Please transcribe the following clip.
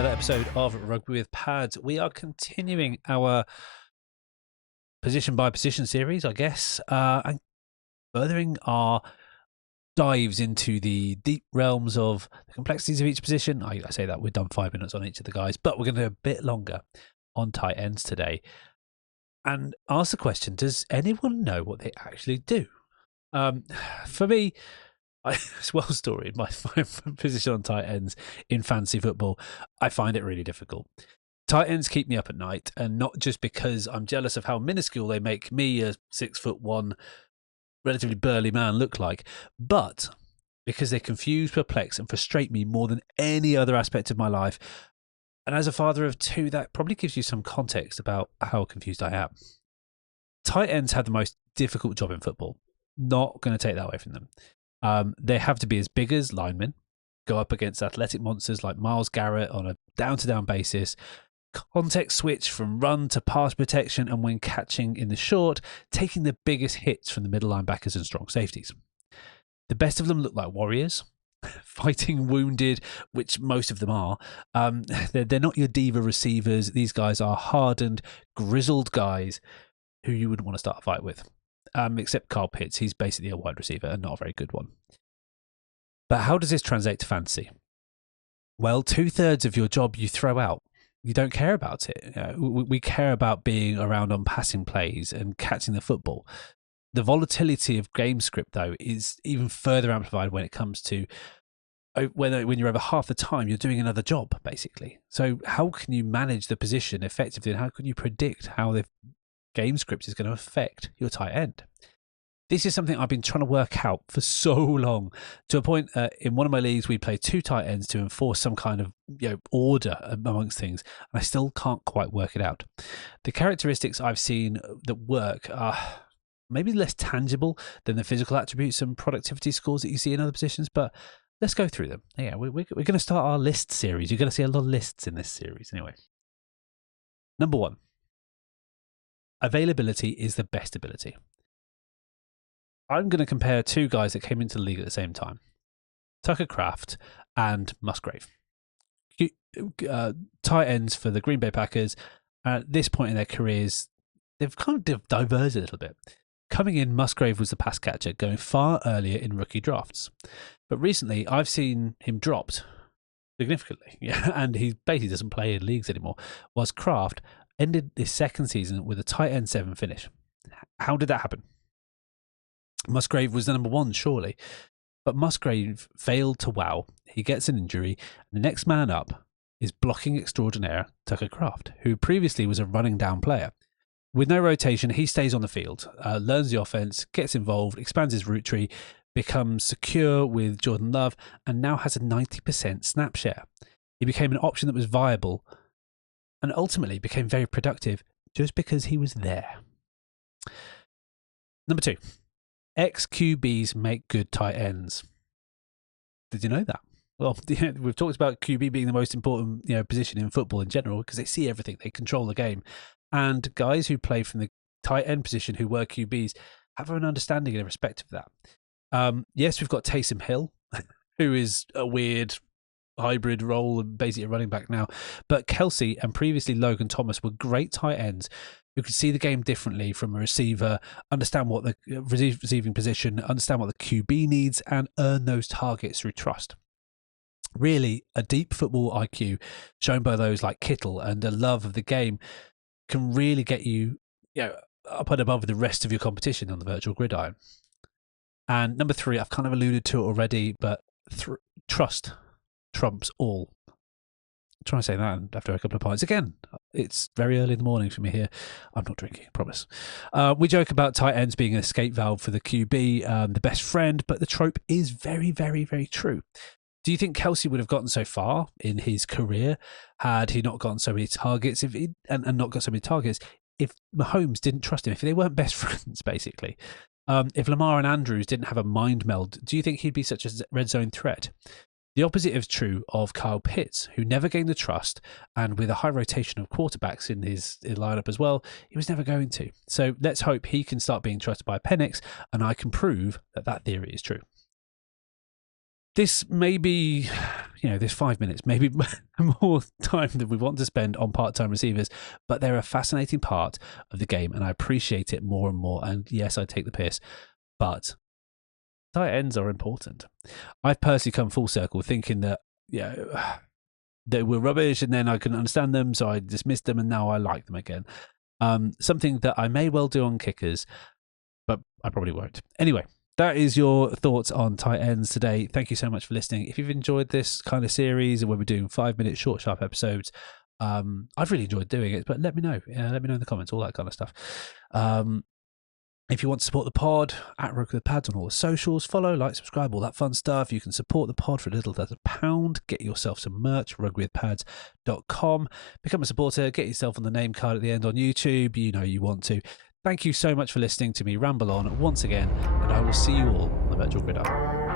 another episode of Rugby with Pads. We are continuing our position by position series, I guess, and furthering our dives into the deep realms of the complexities of each position. I say that we've done 5 minutes on each of the guys, but we're going to do a bit longer on tight ends today and ask the question, does anyone know what they actually do? For me, it's well storied. My position on tight ends in fantasy football, I find it really difficult. Tight ends keep me up at night, and not just because I'm jealous of how minuscule they make me, a 6'1", relatively burly man, look like, but because they confuse, perplex, and frustrate me more than any other aspect of my life. And as a father of 2, that probably gives you some context about how confused I am. Tight ends have the most difficult job in football. Not going to take that away from them. They have to be as big as linemen, go up against athletic monsters like Myles Garrett on a down-to-down basis, context switch from run to pass protection, and when catching in the short, taking the biggest hits from the middle linebackers and strong safeties. The best of them look like warriors, fighting wounded, which most of them are. They're not your diva receivers. These guys are hardened, grizzled guys who you wouldn't want to start a fight with. Except Kyle Pitts. He's basically a wide receiver and not a very good one. But how does this translate to fantasy? Well, 2/3 of your job you throw out. You don't care about it. We care about being around on passing plays and catching the football. The volatility of game script, though, is even further amplified when it comes to when you're over half the time, you're doing another job, basically. So how can you manage the position effectively, and how can you predict how the game script is going to affect your tight end? This is something I've been trying to work out for so long, to a point in one of my leagues we play 2 tight ends to enforce some kind of order amongst things, and I still can't quite work it out. The characteristics I've seen that work are maybe less tangible than the physical attributes and productivity scores that you see in other positions, but let's go through them. Yeah, we're going to start our list series. You're going to see a lot of lists in this series anyway. Number 1. Availability is the best ability. I'm going to compare 2 guys that came into the league at the same time, Tucker Kraft and Musgrave. Tight ends for the Green Bay Packers. At this point in their careers, they've kind of diverged a little bit. Coming in, Musgrave was the pass catcher, going far earlier in rookie drafts. But recently, I've seen him dropped significantly, and he basically doesn't play in leagues anymore, whilst Kraft ended his second season with a tight end 7 finish. How did that happen? Musgrave was the number 1, surely. But Musgrave failed to wow. He gets an injury. And the next man up is blocking extraordinaire Tucker Kraft, who previously was a running down player. With no rotation, he stays on the field, learns the offense, gets involved, expands his route tree, becomes secure with Jordan Love, and now has a 90% snap share. He became an option that was viable and ultimately became very productive just because he was there. Number 2. Ex-QBs make good tight ends. Did you know that? Well, we've talked about QB being the most important position in football in general because they see everything, they control the game. And guys who play from the tight end position who were QBs have an understanding and a respect of that. Yes, we've got Taysom Hill, who is a weird hybrid role and basically a running back now. But Kelsey and previously Logan Thomas were great tight ends who could see the game differently from a receiver, understand what the receiving position, understand what the QB needs, and earn those targets through trust. Really, a deep football IQ shown by those like Kittle and a love of the game can really get you, up and above the rest of your competition on the virtual gridiron. And number 3, I've kind of alluded to it already, but trust trumps all. I'm trying to say that after a couple of pints. Again, it's very early in the morning for me here. I'm not drinking, I promise. We joke about tight ends being an escape valve for the QB, the best friend, but the trope is very, very, very true. Do you think Kelsey would have gotten so far in his career had he not gotten so many targets and not got so many targets if Mahomes didn't trust him, if they weren't best friends, basically? If Lamar and Andrews didn't have a mind meld, do you think he'd be such a red zone threat? The opposite is true of Kyle Pitts, who never gained the trust, and with a high rotation of quarterbacks in his lineup as well, he was never going to. So let's hope he can start being trusted by Penix, and I can prove that that theory is true. This may be this 5 minutes, maybe more time than we want to spend on part-time receivers, but they're a fascinating part of the game, and I appreciate it more and more. And yes, I take the piss, but tight ends are important. I've personally come full circle thinking that, they were rubbish, and then I couldn't understand them, so I dismissed them, and now I like them again. Something that I may well do on kickers, but I probably won't. Anyway, that is your thoughts on tight ends today. Thank you so much for listening. If you've enjoyed this kind of series, and where we're doing 5-minute short, sharp episodes, I've really enjoyed doing it, but let me know. Let me know in the comments, all that kind of stuff. If you want to support the pod, at Rugby with Pads on all the socials, follow, like, subscribe, all that fun stuff. You can support the pod for as little as £1. Get yourself some merch, rugbywithpads.com. Become a supporter, get yourself on the name card at the end on YouTube. You know you want to. Thank you so much for listening to me ramble on once again, and I will see you all on the virtual gridiron.